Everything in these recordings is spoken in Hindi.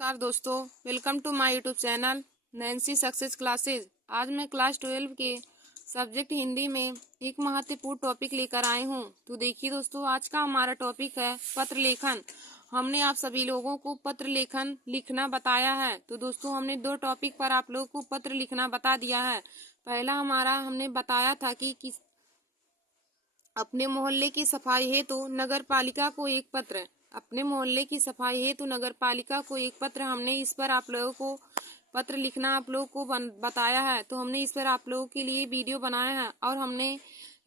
नमस्कार दोस्तों, welcome to my YouTube channel Nancy success classes. आज मैं क्लास 12 के सब्जेक्ट हिंदी में एक महत्वपूर्ण टॉपिक लेकर आई हूँ। तो देखिए दोस्तों, आज का हमारा टॉपिक है पत्र लेखन। हमने आप सभी लोगों को पत्र लेखन लिखना बताया है। तो दोस्तों, हमने दो टॉपिक पर आप लोगों को पत्र लिखना बता दिया है। पहला हमारा हमने बताया था कि अपने मोहल्ले की सफाई हेतु नगर पालिका को एक पत्र। अपने मोहल्ले की सफाई हेतु नगर पालिका को एक पत्र। हमने इस पर आप लोगों को पत्र लिखना आप लोगों को बताया है। तो हमने इस पर आप लोगों के लिए वीडियो बनाया है और हमने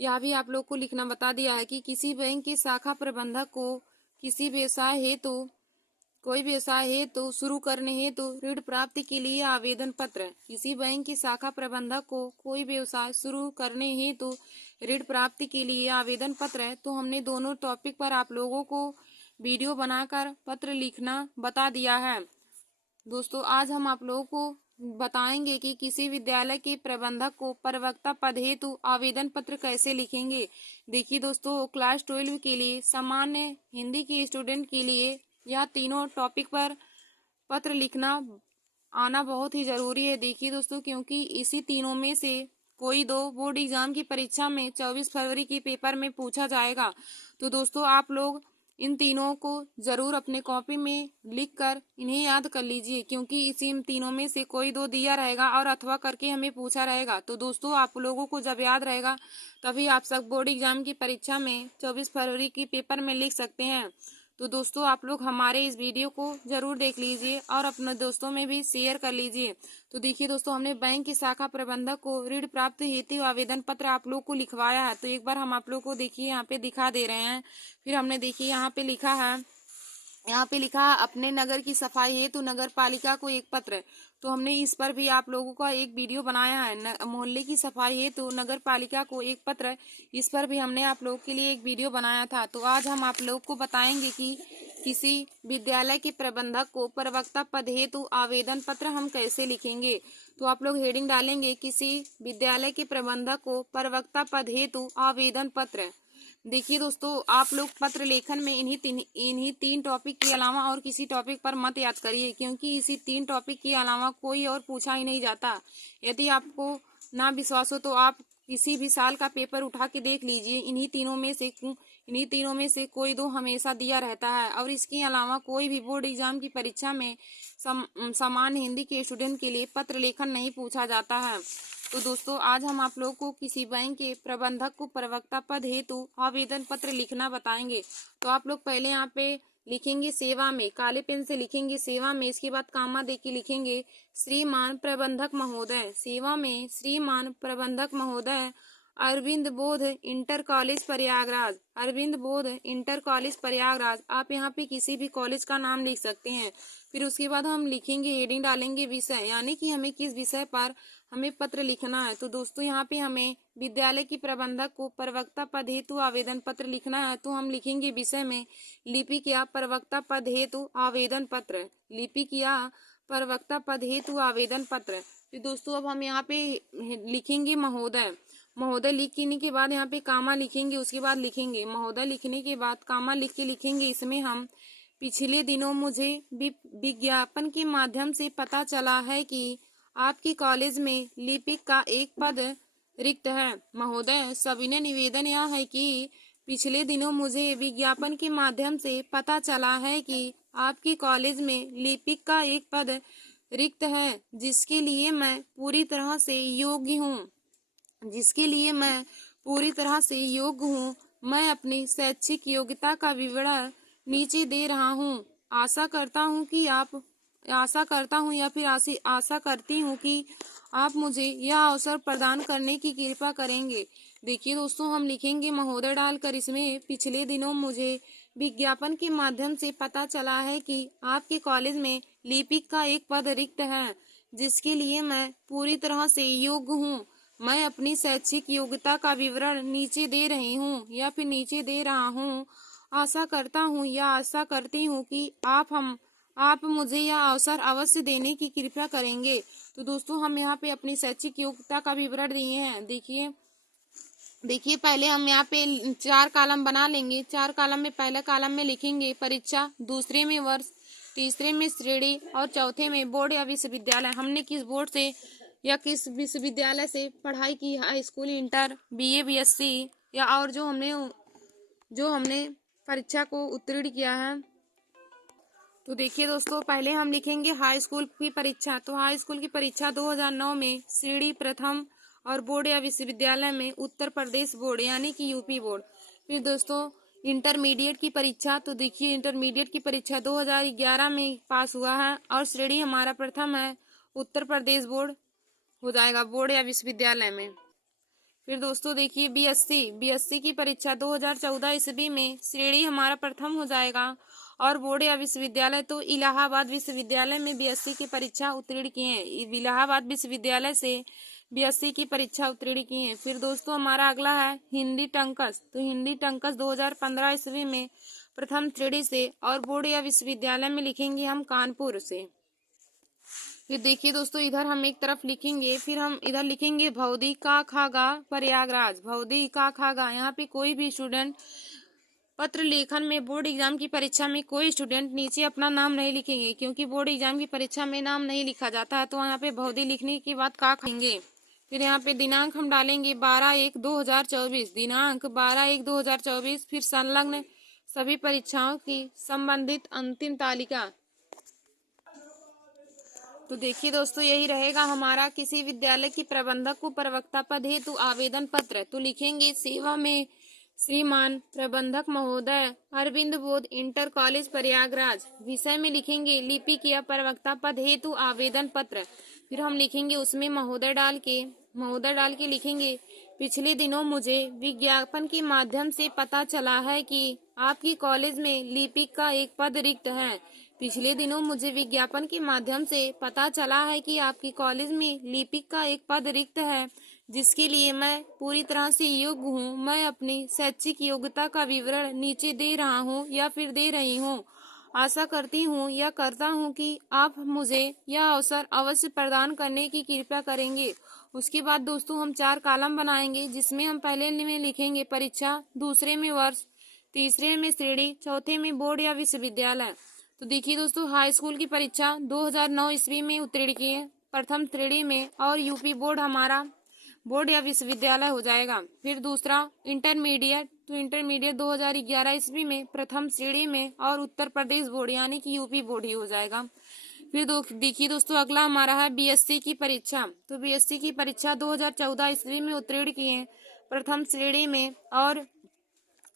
यह भी आप लोगों को लिखना बता दिया है कि किसी बैंक की शाखा प्रबंधक को किसी व्यवसाय हेतु कोई व्यवसाय हेतु शुरू करने हेतु ऋण प्राप्ति के लिए आवेदन पत्र। किसी बैंक की शाखा प्रबंधक को कोई व्यवसाय शुरू करने हेतु ऋण प्राप्ति के लिए आवेदन पत्र है। तो हमने दोनों टॉपिक पर आप लोगों को वीडियो बनाकर पत्र लिखना बता दिया है। दोस्तों, आज हम आप लोगों को बताएंगे कि किसी विद्यालय के प्रबंधक को प्रवक्ता पद हेतु आवेदन पत्र कैसे लिखेंगे। देखिए दोस्तों, क्लास 12 के लिए सामान्य हिंदी के स्टूडेंट के लिए यह तीनों टॉपिक पर पत्र लिखना आना बहुत ही जरूरी है। देखिए दोस्तों, क्योंकि इसी तीनों में से कोई दो बोर्ड एग्जाम की परीक्षा में 24 फरवरी के पेपर में पूछा जाएगा। तो दोस्तों, आप लोग इन तीनों को जरूर अपने कॉपी में लिखकर इन्हें याद कर लीजिए, क्योंकि इसी तीनों में से कोई दो दिया रहेगा और अथवा करके हमें पूछा रहेगा। तो दोस्तों, आप लोगों को जब याद रहेगा तभी आप सब बोर्ड एग्जाम की परीक्षा में 24 फरवरी की पेपर में लिख सकते हैं। तो दोस्तों, आप लोग हमारे इस वीडियो को जरूर देख लीजिए और अपने दोस्तों में भी शेयर कर लीजिए। तो देखिए दोस्तों, हमने बैंक की शाखा प्रबंधक को ऋण प्राप्त हेतु आवेदन पत्र आप लोग को लिखवाया है। तो एक बार हम आप लोग को देखिए यहाँ पे दिखा दे रहे हैं। फिर हमने देखिए यहाँ पे लिखा है, अपने नगर की सफाई हेतु नगर पालिका को एक पत्र। तो हमने इस पर भी आप लोगों का एक वीडियो बनाया है, मोहल्ले की सफाई हेतु नगर पालिका को एक पत्र। इस पर भी हमने आप लोगों के लिए एक वीडियो बनाया था। तो आज हम आप लोगों को बताएंगे कि किसी विद्यालय के प्रबंधक को प्रवक्ता पद हेतु आवेदन पत्र हम कैसे लिखेंगे। तो आप लोग हेडिंग डालेंगे, किसी विद्यालय के प्रबंधक को प्रवक्ता पद हेतु आवेदन पत्र। देखिए दोस्तों, आप लोग पत्र लेखन में इन्हीं तीन टॉपिक के अलावा और किसी टॉपिक पर मत याद करिए, क्योंकि इसी तीन टॉपिक के अलावा कोई और पूछा ही नहीं जाता। यदि आपको ना विश्वास हो तो आप किसी भी साल का पेपर उठा के देख लीजिए। इन्हीं तीनों में से कोई दो हमेशा दिया रहता है और इसके अलावा कोई भी बोर्ड एग्जाम की परीक्षा में सामान्य हिंदी के स्टूडेंट के लिए पत्र लेखन नहीं पूछा जाता है। तो दोस्तों, आज हम आप लोगों को किसी बैंक के प्रबंधक को प्रवक्ता पद हेतु आवेदन पत्र लिखना बताएंगे। तो आप लोग पहले यहाँ पे लिखेंगे सेवा में, काले पेन से लिखेंगे सेवा में। इसके बाद कामा दे के लिखेंगे श्रीमान प्रबंधक महोदय। सेवा में श्रीमान प्रबंधक महोदय अरविंद बोध इंटर कॉलेज प्रयागराज। अरविंद बोध इंटर कॉलेज प्रयागराज। आप यहाँ पे किसी भी कॉलेज का नाम लिख सकते हैं। फिर उसके बाद हम लिखेंगे, हेडिंग डालेंगे विषय, यानी कि हमें किस विषय पर हमें पत्र लिखना है। तो दोस्तों, यहाँ पे हमें विद्यालय की प्रबंधक को प्रवक्ता पद हेतु आवेदन पत्र लिखना है। तो हम लिखेंगे विषय में लिपिक या प्रवक्ता पद हेतु आवेदन पत्र। लिपिक या प्रवक्ता पद हेतु आवेदन पत्र। तो दोस्तों, अब हम यहाँ पे लिखेंगे महोदय। महोदय लिखने के बाद यहाँ पे कामा लिखेंगे, उसके बाद लिखेंगे महोदय। लिखने के बाद कामा लिख के लिखेंगे इसमें हम, पिछले दिनों मुझे विज्ञापन के माध्यम से पता चला है कि आपके कॉलेज में लिपिक का एक पद रिक्त है। महोदय, सविनय निवेदन यह है कि पिछले दिनों मुझे विज्ञापन के माध्यम से पता चला है कि आपके कॉलेज में लिपिक का एक पद रिक्त है, जिसके लिए मैं पूरी तरह से योग्य हूँ। मैं अपनी शैक्षिक योग्यता का विवरण नीचे दे रहा हूँ। आशा करता हूँ कि आप मुझे यह अवसर प्रदान करने की कृपा करेंगे। देखिए दोस्तों, हम लिखेंगे महोदय डालकर इसमें, पिछले दिनों मुझे विज्ञापन के माध्यम से पता चला है कि आपके कॉलेज में लिपिक का एक पद रिक्त है, जिसके लिए मैं पूरी तरह से योग्य हूँ। मैं अपनी शैक्षिक योग्यता का विवरण नीचे दे रहा हूँ। आशा करती हूँ कि आप मुझे यह अवसर अवश्य देने की कृपा करेंगे। तो दोस्तों, हम यहाँ पे अपनी शैक्षिक योग्यता का विवरण दिए हैं। देखिए पहले हम यहाँ पे 4 कॉलम बना लेंगे। 4 कॉलम में पहले कॉलम में लिखेंगे परीक्षा, दूसरे में वर्ष, तीसरे में श्रेणी और चौथे में बोर्ड या विश्वविद्यालय। हमने किस बोर्ड से या किस विश्वविद्यालय से पढ़ाई की, high school, inter, BA, BSc या और जो हमने परीक्षा को उत्तीर्ण किया है। तो देखिए दोस्तों, पहले हम लिखेंगे हाई स्कूल की परीक्षा। तो हाई स्कूल की परीक्षा 2009 में श्रेणी प्रथम और बोर्ड या विश्वविद्यालय में उत्तर प्रदेश बोर्ड यानी कि यूपी बोर्ड। फिर दोस्तों इंटरमीडिएट की परीक्षा, तो देखिए इंटरमीडिएट की परीक्षा 2011 में पास हुआ है और श्रेणी हमारा प्रथम है, उत्तर प्रदेश बोर्ड हो जाएगा, बोर्ड या विश्वविद्यालय में। फिर दोस्तों देखिए बीएससी की परीक्षा 2014 ईस्वी में श्रेणी हमारा प्रथम हो जाएगा और बोर्ड या विश्वविद्यालय तो इलाहाबाद विश्वविद्यालय में बीएससी की परीक्षा उत्तीर्ण किए हैं। इलाहाबाद विश्वविद्यालय से बीएससी की परीक्षा उत्तीर्ण किए हैं। फिर दोस्तों हमारा अगला है हिंदी टंकस। तो हिंदी टंकस 2015 ईस्वी में प्रथम श्रेणी से और बोर्ड या विश्वविद्यालय में लिखेंगे हम कानपुर से। फिर देखिए दोस्तों, इधर हम एक तरफ लिखेंगे, फिर हम इधर लिखेंगे भौदी का खागा प्रयागराज। भौदी का खागा, यहाँ पे कोई भी स्टूडेंट पत्र लेखन में बोर्ड एग्जाम की परीक्षा में कोई स्टूडेंट नीचे अपना नाम नहीं लिखेंगे, क्योंकि बोर्ड एग्जाम की परीक्षा में नाम नहीं लिखा जाता है। तो यहाँ पे भौदी लिखने के बाद का खाएंगे। फिर यहाँ पे दिनांक हम डालेंगे 12/1/2024, दिनांक 12/1/2024। फिर संलग्न सभी परीक्षाओं की संबंधित अंतिम तालिका। तो देखिए दोस्तों, यही रहेगा हमारा किसी विद्यालय की प्रबंधक को प्रवक्ता पद हेतु आवेदन पत्र। तो लिखेंगे सेवा में श्रीमान प्रबंधक महोदय अरविंद बोध इंटर कॉलेज प्रयागराज। विषय में लिखेंगे लिपिक या प्रवक्ता पद हेतु आवेदन पत्र। फिर हम लिखेंगे उसमें महोदय डाल के लिखेंगे पिछले दिनों मुझे विज्ञापन के माध्यम से पता चला है कि आपकी कॉलेज में लिपिक का एक पद रिक्त है। पिछले दिनों मुझे विज्ञापन के माध्यम से पता चला है कि आपकी कॉलेज में लिपिक का एक पद रिक्त है, जिसके लिए मैं पूरी तरह से योग्य हूँ। मैं अपनी शैक्षिक योग्यता का विवरण नीचे दे रहा हूँ या फिर दे रही हूँ। आशा करती हूँ या करता हूँ कि आप मुझे यह अवसर अवश्य प्रदान करने की कृपा करेंगे। उसके बाद दोस्तों हम 4 कॉलम बनाएंगे, जिसमें हम पहले में लिखेंगे परीक्षा, दूसरे में वर्ष, तीसरे में श्रेणी, चौथे में बोर्ड या विश्वविद्यालय। तो देखिए दोस्तों, हाई स्कूल की परीक्षा 2009 ईस्वी में उत्तीर्ण किए प्रथम श्रेणी में और यूपी बोर्ड हमारा बोर्ड या विश्वविद्यालय हो जाएगा। फिर दूसरा इंटरमीडिएट, तो इंटरमीडिएट 2011 ईस्वी में प्रथम श्रेणी में और उत्तर प्रदेश बोर्ड यानी कि यूपी बोर्ड ही हो जाएगा। फिर देखिए दोस्तों, अगला हमारा है बीएससी की परीक्षा। तो बीएससी की परीक्षा 2014 ईस्वी में उत्तीर्ण किए प्रथम श्रेणी में और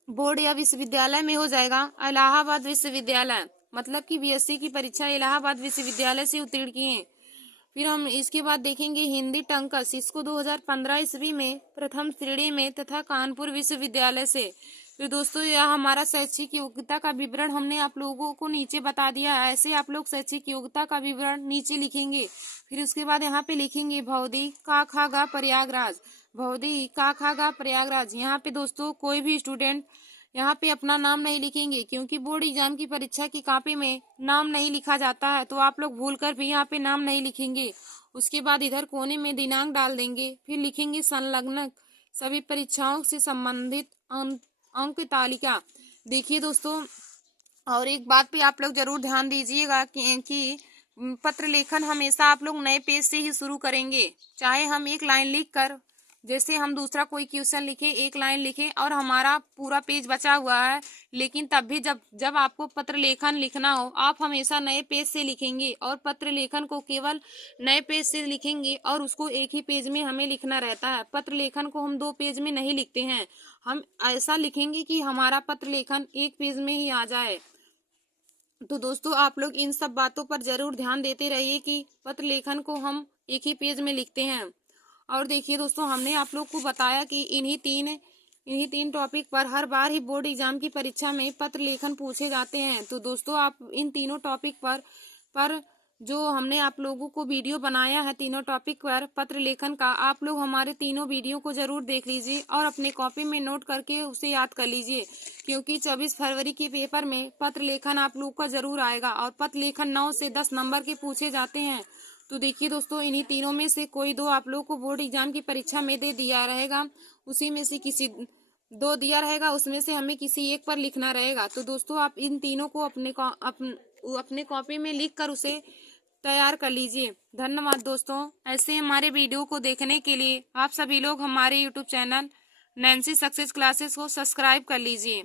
बोर्ड या विश्वविद्यालय में हो जाएगा इलाहाबाद विश्वविद्यालय। मतलब कि बीएससी की परीक्षा इलाहाबाद विश्वविद्यालय से उत्तीर्ण किए। फिर हम इसके बाद देखेंगे हिंदी टंकस, इसको 2015 ईस्वी में प्रथम श्रेणी में तथा कानपुर विश्वविद्यालय से। फिर दोस्तों यह हमारा शैक्षिक योग्यता का विवरण हमने आप लोगों को नीचे बता दिया है। ऐसे आप लोग शैक्षिक योग्यता का विवरण नीचे लिखेंगे। फिर उसके बाद यहाँ पे लिखेंगे भौदी का खागा प्रयागराज। भौदी का खागा प्रयागराज। यहाँ पे दोस्तों कोई भी स्टूडेंट यहाँ पे अपना नाम नहीं लिखेंगे, क्योंकि बोर्ड एग्जाम की परीक्षा की कॉपी में नाम नहीं लिखा जाता है। तो आप लोग भूलकर भी यहाँ पे नाम नहीं लिखेंगे। उसके बाद इधर कोने में दिनांक डाल देंगे। फिर लिखेंगे संलग्न सभी परीक्षाओं से संबंधित अंक तालिका। देखिए दोस्तों, और एक बात पे आप लोग जरूर ध्यान दीजिएगा कि पत्र लेखन हमेशा आप लोग नए पेज से ही शुरू करेंगे। चाहे हम एक लाइन लिख कर, जैसे हम दूसरा कोई क्वेश्चन लिखे, एक लाइन लिखे और हमारा पूरा पेज बचा हुआ है, लेकिन तब भी जब आपको पत्र लेखन लिखना हो, आप हमेशा नए पेज से लिखेंगे और पत्र लेखन को केवल नए पेज से लिखेंगे और उसको एक ही पेज में हमें लिखना रहता है। पत्र लेखन को हम 2 पेज में नहीं लिखते हैं। हम ऐसा लिखेंगे कि हमारा पत्र लेखन एक पेज में ही आ जाए। तो दोस्तों आप लोग इन सब बातों पर जरूर ध्यान देते रहिए कि पत्र लेखन को हम एक ही पेज में लिखते हैं। और देखिए दोस्तों, हमने आप लोग को बताया कि इन्हीं तीन टॉपिक पर हर बार ही बोर्ड एग्जाम की परीक्षा में पत्र लेखन पूछे जाते हैं। तो दोस्तों आप इन तीनों टॉपिक पर जो हमने आप लोगों को वीडियो बनाया है, तीनों टॉपिक पर पत्र लेखन का, आप लोग हमारे तीनों वीडियो को जरूर देख लीजिए और अपने कॉपी में नोट करके उसे याद कर लीजिए, क्योंकि 24 फरवरी के पेपर में पत्र लेखन आप लोग का जरूर आएगा और पत्र लेखन 9 से 10 नंबर के पूछे जाते हैं। तो देखिए दोस्तों, इन्हीं तीनों में से कोई 2 आप लोग को बोर्ड एग्जाम की परीक्षा में दे दिया रहेगा, उसी में से किसी 2 दिया रहेगा, उसमें से हमें किसी एक पर लिखना रहेगा। तो दोस्तों आप इन तीनों को अपने कॉपी में लिख कर उसे तैयार कर लीजिए। धन्यवाद दोस्तों। ऐसे हमारे वीडियो को देखने के लिए आप सभी लोग हमारे YouTube channel Nancy success classes को सब्सक्राइब कर लीजिए।